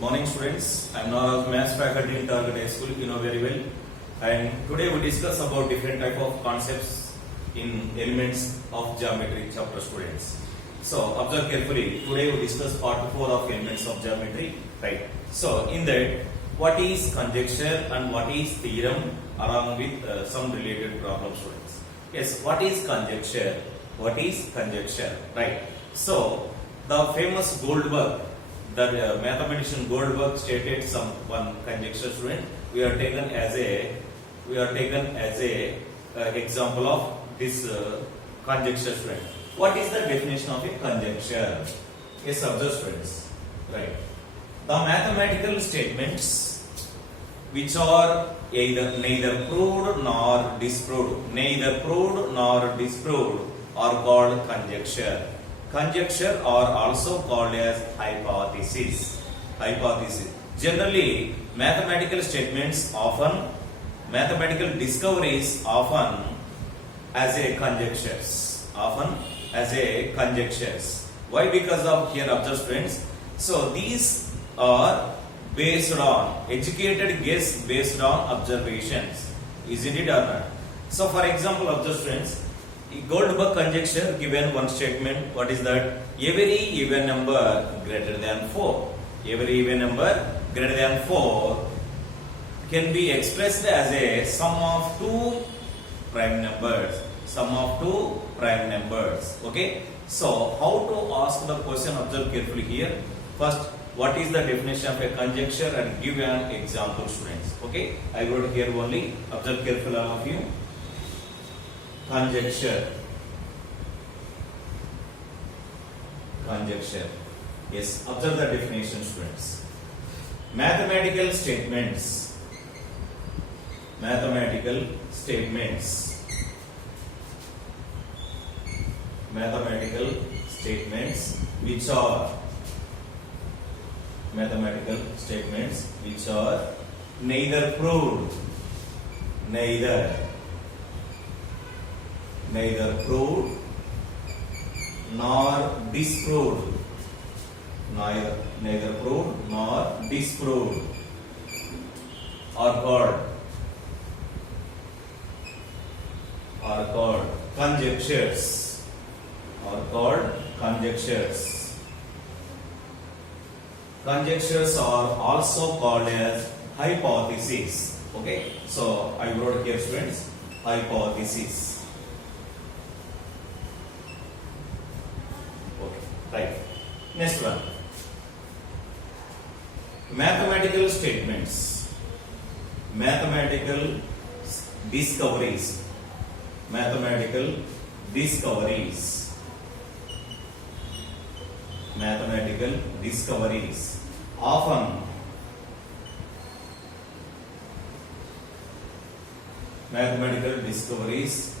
Morning students, I am now maths faculty in Target High School, you know very well. And today we discuss about different type of concepts in elements of geometry chapter students. So observe carefully, today we discuss part 4 of elements of geometry, right? So in that, what is conjecture and what is theorem along with some related problem students. Yes, what is conjecture? What is conjecture, right? So the famous Goldberg, the mathematician Goldberg stated one conjecture student. We are taken as a example of this conjecture student. What is the definition of a conjecture? Yes, observe students, right? The mathematical statements which are neither proved nor disproved, are called conjecture. Conjecture are also called as hypothesis. Generally, mathematical discoveries often as a conjectures. Why? Because of here observe students. So these are based on educated guess based on observations. Isn't it or not? So for example, observe students, Goldberg conjecture given one statement. What is that? Every even number greater than 4. Every even number greater than 4 can be expressed as a sum of two prime numbers. Okay. So how to ask the question? Observe carefully here. First, what is the definition of a conjecture and give an example, students. Okay. I wrote here only. Observe carefully, all of you. Conjecture. Yes, observe the definition, students. Mathematical statements which are neither proved nor disproved, are called conjectures. Conjectures are also called as hypotheses. Okay, so I wrote here, students, hypothesis. Okay, right. Next one. Mathematical statements. Mathematical discoveries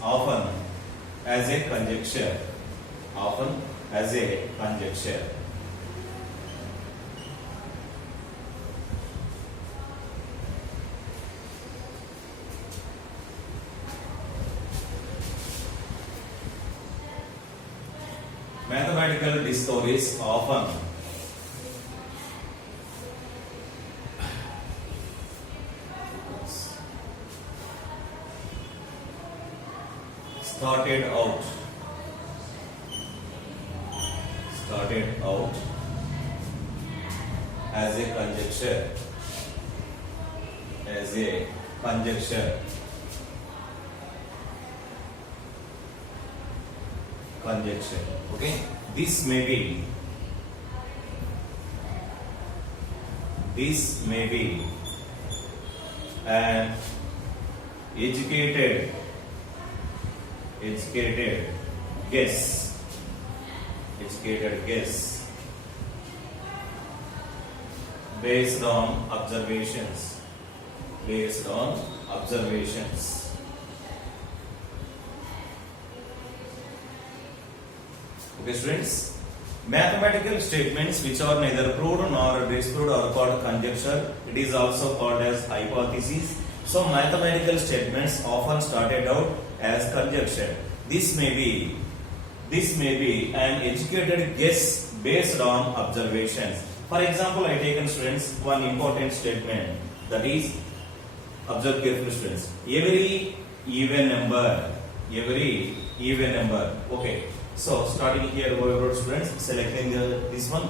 often as a conjecture. Mathematical discoveries often started out as a conjecture. Okay, this may be an educated guess based on observations. Okay, students, mathematical statements which are neither proved nor disproved are called conjecture. It is also called as hypothesis. So mathematical statements often started out as conjecture. This may be an educated guess based on observations. For example, I taken students one important statement, that is, observe carefully students. Every even number. Okay. So starting here, what about students? Selecting this one.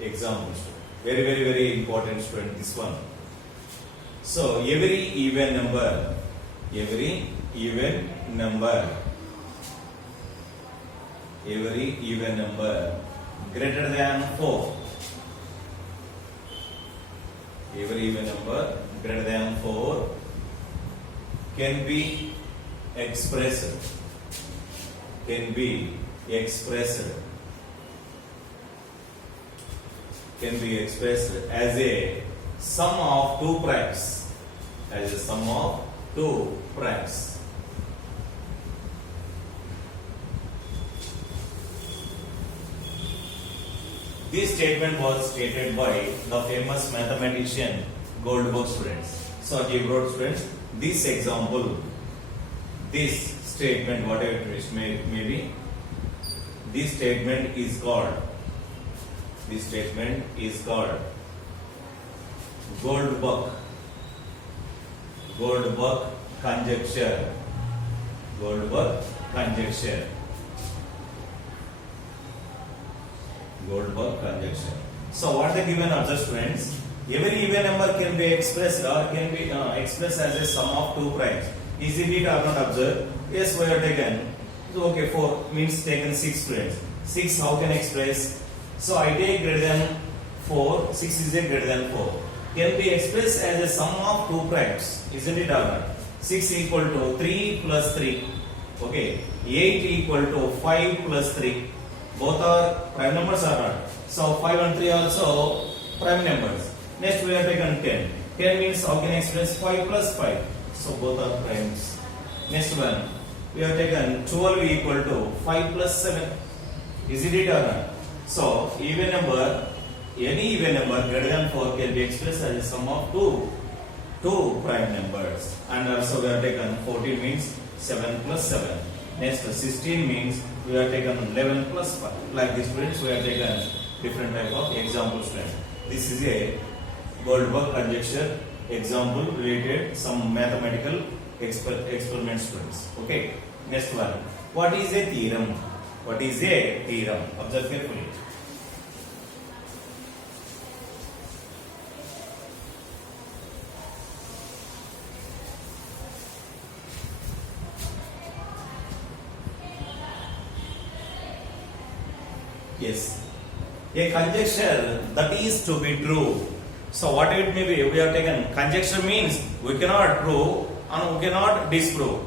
Example student. Very important student, this one. So every even number greater than 4, every even number greater than 4 can be expressed as a sum of two primes, This statement was stated by the famous mathematician Goldberg students. So he wrote students this example, this statement, whatever it may be, this statement is called Goldberg conjecture. So what the given answer students? Every even number can be expressed expressed as a sum of two primes. Is it or not? Observe. Yes, we have taken. So okay, 4 means taken 6 students. 6 how can I express? So I take greater than 4. 6 is a greater than 4. Can be expressed as a sum of two primes. Isn't it or not? 6 equal to 3 plus 3. Okay. 8 equal to 5 plus 3. Both are prime numbers or not? So 5 and 3 also prime numbers. Next we have taken 10. 10 means how can I express 5 plus 5? So both are primes. Next one we have taken 12 equal to 5 plus 7. Is it or not? So even number, any even number greater than 4 can be expressed as a sum of two prime numbers. And also we have taken 14 means 7 plus 7. Next 16 means we have taken 11 plus 5. Like this students, we have taken different type of example students. This is a Goldberg conjecture example related some mathematical experiment students. Okay. Next one. What is a theorem? Observe carefully. Yes. A conjecture that is to be true. So what it may be, we have taken conjecture means we cannot prove and we cannot disprove.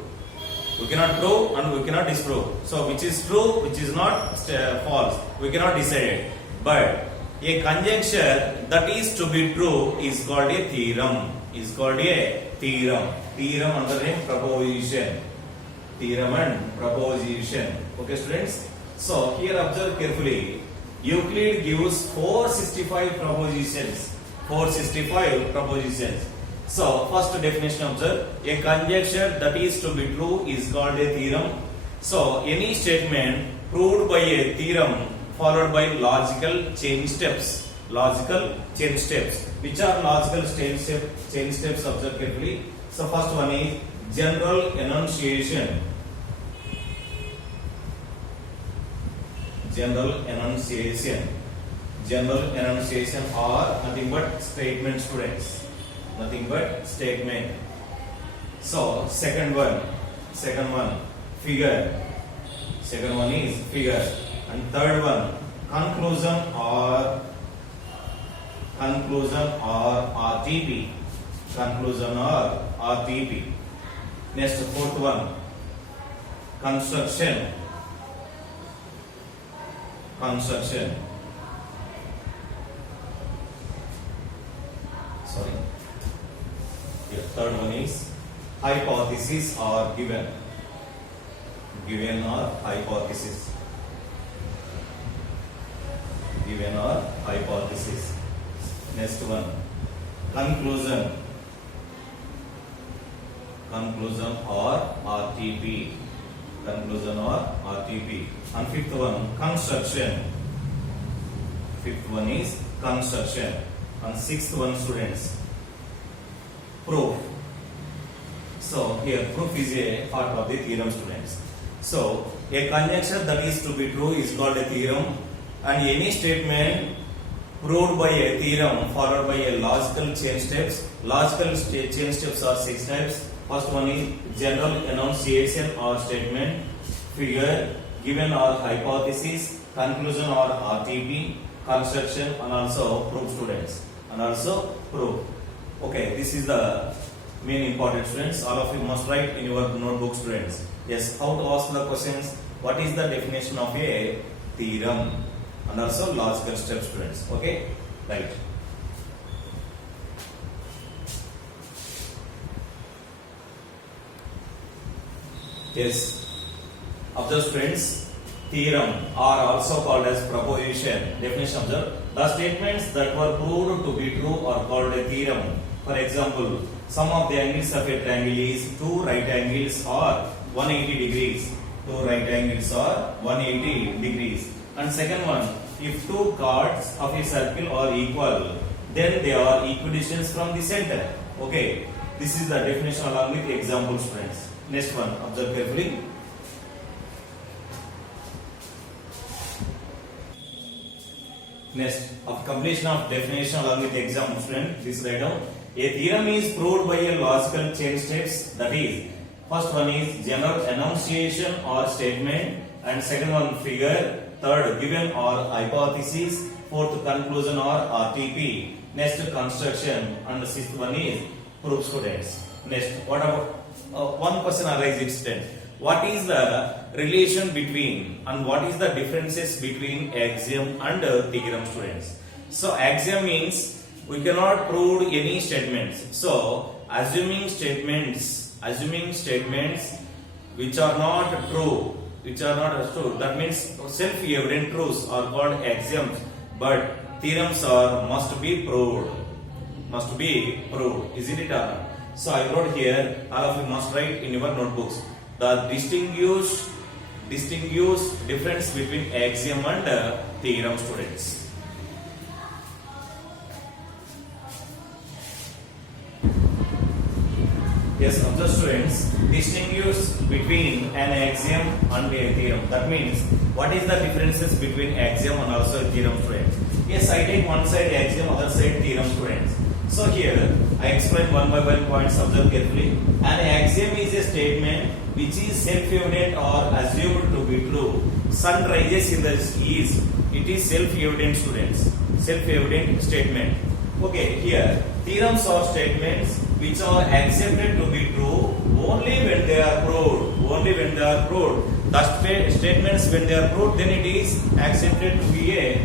We cannot prove and we cannot disprove. So which is true, which is not false, we cannot decide it. But a conjecture that is to be true is called a theorem. Theorem under name proposition. Theorem and proposition. Okay students. So here observe carefully. Euclid gives 465 propositions. So first definition observe. A conjecture that is to be true is called a theorem. So any statement proved by a theorem followed by logical chain steps. Which are logical chain steps? Observe carefully. So first one is general enunciation. General enunciation are nothing but statement students. Nothing but statement. So second one figure. Second one is figure. And third one conclusion or RTP. Next fourth one construction. Sorry. Yeah, third one is hypothesis or given. Given or hypothesis. Next one conclusion or RTP, conclusion or RTP. And fifth one, construction. Fifth one is construction. And sixth one, students, proof. So here proof is a part of the theorem, students. So a conjunction that is to be true is called a theorem, and any statement proved by a theorem followed by a logical chain steps. Logical chain steps are 6 types. First one is general enunciation or statement, figure, given or hypothesis, conclusion or RTP, construction, and also proof, students. And also proof. Okay, this is the main important, students. All of you must write in your notebook, students. Yes, how to ask the questions? What is the definition of a theorem? And also logical steps, students. Okay, right. Yes, observe, students. Theorem are also called as proposition. Definition, observe. The statements that were proved to be true are called a theorem. For example, sum of the angles of a triangle is 2 right angles or 180 degrees. 2 right angles or 180 degrees. And second one, if 2 chords of a circle are equal, then they are equidistance from the center. Okay, this is the definition along with the example, students. Next one, observe carefully. Next, of completion of definition along with the example, student, this write down. A theorem is proved by a logical chain steps, that is, first one is general enunciation or statement, and second one figure, third given or hypothesis, fourth conclusion or RTP, next construction, and the sixth one is proof, students. Next, what about one question arises, students. What is the relation between and what is the differences between axiom and theorem, students? So axiom means we cannot prove any statements. So assuming statements which are not true, that means self-evident truths are called axioms, but theorems are must be proved. Isn't it? So I wrote here, all of you must write in your notebooks the distinguish difference between axiom and theorem, students. Yes, observe, students, distinguish between an axiom and a theorem. That means what is the differences between axiom and also theorem, students? Yes, I take one side axiom, other side theorem, students. So here I explain one by one points. Observe carefully. An axiom is a statement which is self-evident or assumed to be true. Sun rises in the east. It is self-evident, students. Self-evident statement. Okay, here theorems are statements which are accepted to be true only when they are proved. The statements when they are proved, then it is accepted to be a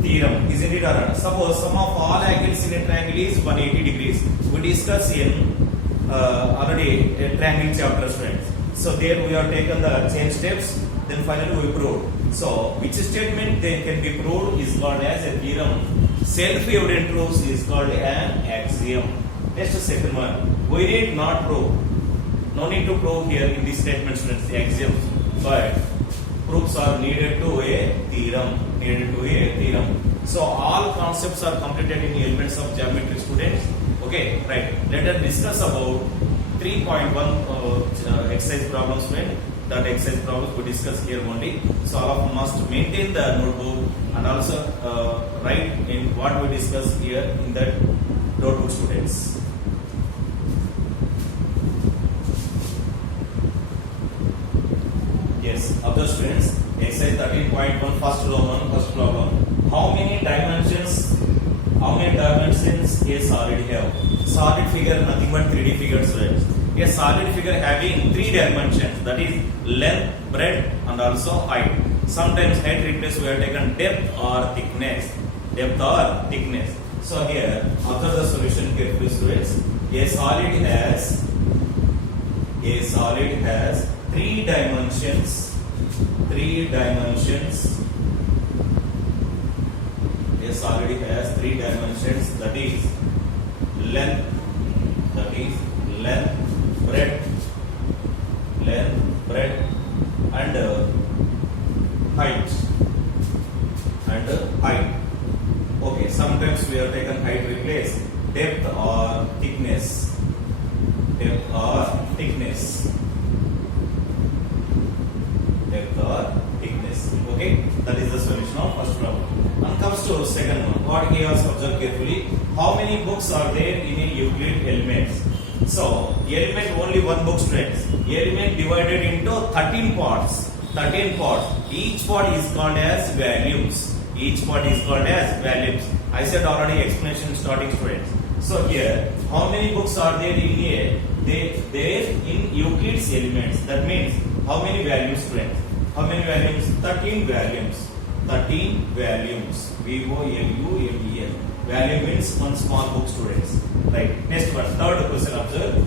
theorem. Isn't it or not? Suppose sum of all angles in a triangle is 180 degrees. We discuss in already a triangle chapter, friends. So there we have taken the chain steps, then finally we proved. So which statement they can be proved is called as a theorem. Self-evident truth is called an axiom. Next, second one, we need not prove. No need to prove here in this statement, students, the axioms, but proofs are needed to a theorem. So all concepts are completed in elements of geometry, students. Okay, right. Let us discuss about 3.1 exercise problems, friend. That exercise problems we discuss here only. So all of you must maintain the notebook and also write in what we discuss here in that notebook, students. Yes, observe, students. Exercise 13.1, first problem. How many dimensions a solid have? Solid figure nothing but 3D figures, students. A solid figure having 3 dimensions, that is length, breadth, and also height. Sometimes height replace we have taken depth or thickness. So here, observe the solution carefully, students. A solid has 3 dimensions. A solid has 3 dimensions, that is length, depth or thickness. Depth or thickness. Depth or thickness. Okay, that is the solution of first problem. And comes to second one. What he has observed carefully. How many books are there in a Euclid elements? So element only one book students. Element divided into 13 parts. 13 parts. Each part is called as values. Each part is called as values. I said already explanation starting students. So here, how many books are there in here? There in Euclid's elements. That means how many values students? How many volumes? 13 volumes. 13 volumes. VOLUMEN. Volume means one small book students. Right. Next one. Third question observe.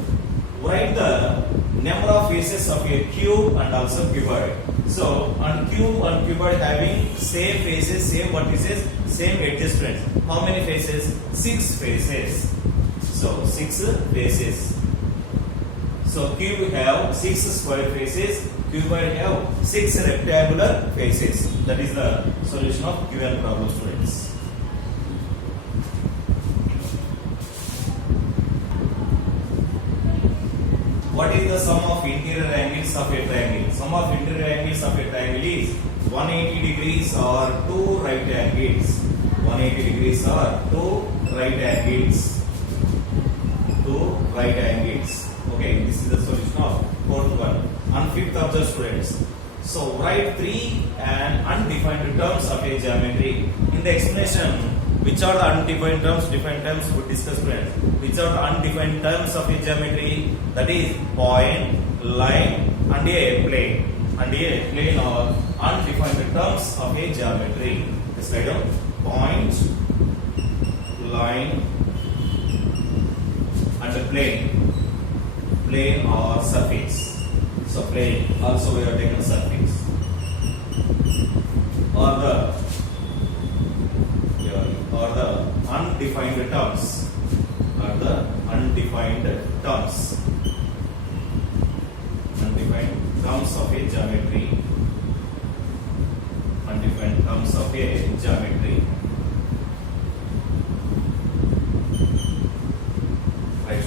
Write the number of faces of a cube and also cuboid. So on cube and cuboid having same faces, same vertices, same edges friends. How many faces? 6 faces. So 6 faces. So cube have 6 square faces. Cuboid have 6 rectangular faces. That is the solution of given problem students. What is the sum of interior angles of a triangle? Sum of interior angles of a triangle is 180 degrees or 2 right angles. 180 degrees or 2 right angles. 2 right angles. Okay, this is the solution of fourth one. And fifth observe students. So write 3 and undefined terms of a geometry. In the explanation, which are the undefined terms, defined terms we discuss friends. Which are the undefined terms of a geometry? That is point, line and a plane. And a plane are undefined terms of a geometry. This slide down. Point, line and a plane. Plane or surface. So plane also we have taken surface. Or the undefined terms. Or the undefined terms. Undefined terms of a geometry. Undefined terms of a geometry. Right.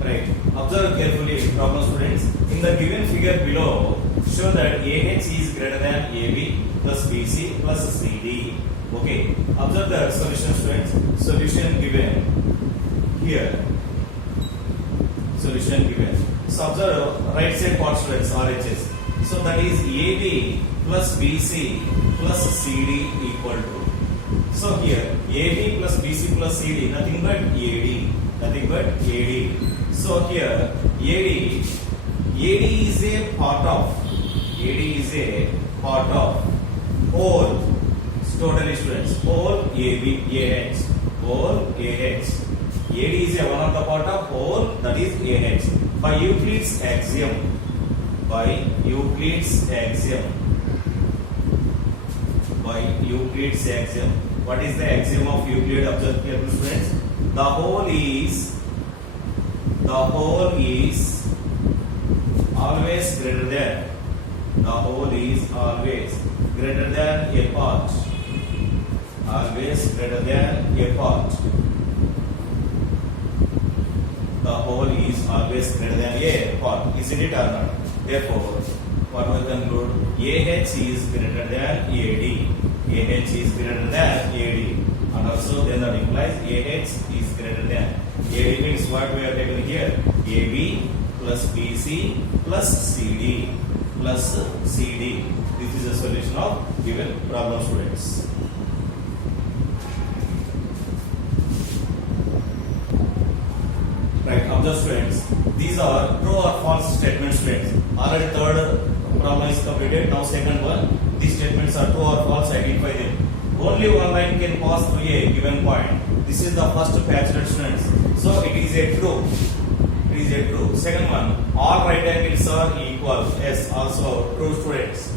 Right. Observe carefully, problem students. In the given figure below, show that AH is greater than AB plus BC plus CD. Okay. Observe the solution students. Solution given here. Solution given. So observe right side part students RHS. So that is AB plus BC plus CD equal to. So here AB plus BC plus CD nothing but AD. Nothing but AD. So here AD is a part of whole totally students whole AH whole AH. AD is a one of the part of whole, that is AH. By Euclid's axiom. By Euclid's axiom. By Euclid's axiom. What is the axiom of Euclid? Observe carefully students. The whole is always greater than. The whole is always greater than a part. Always greater than a part. The whole is always greater than a part. Isn't it or not? Therefore, what we conclude? AH is greater than AD. AH is greater than AD. And also then that implies AH is greater than. AD means what we have taken here? AB plus BC plus CD plus CD. This is a solution of given problem students. Right, observe students. These are true or false statements students. Already third problem is completed. Now second one. These statements are true or false. Identify them. Only one line can pass through a given point. This is the first patch students. So it is a true. It is a true. Second one. All right angles are equal. Yes, also true students.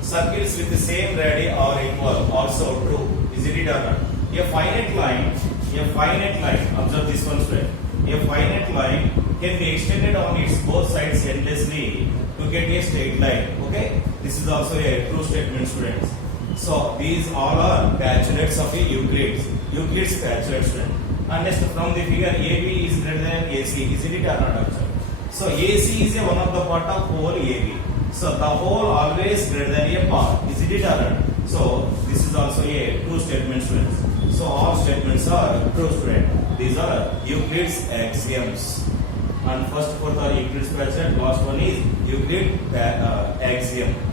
Circles with the same radii are equal. Also true. Is it or not? A finite line. Observe this one student. A finite line can be extended on its both sides endlessly to get a straight line. Okay? This is also a true statement students. So these all are postulates of a Euclid's postulate student. And next from the figure AB is greater than AC. Is it or not? So AC is a one of the part of whole AB. So the whole always greater than a part. Is it or not? So this is also a true statement, students. So all statements are true, student. These are Euclid's axioms. And first fourth are Euclid's postulate. Last one is Euclid axiom.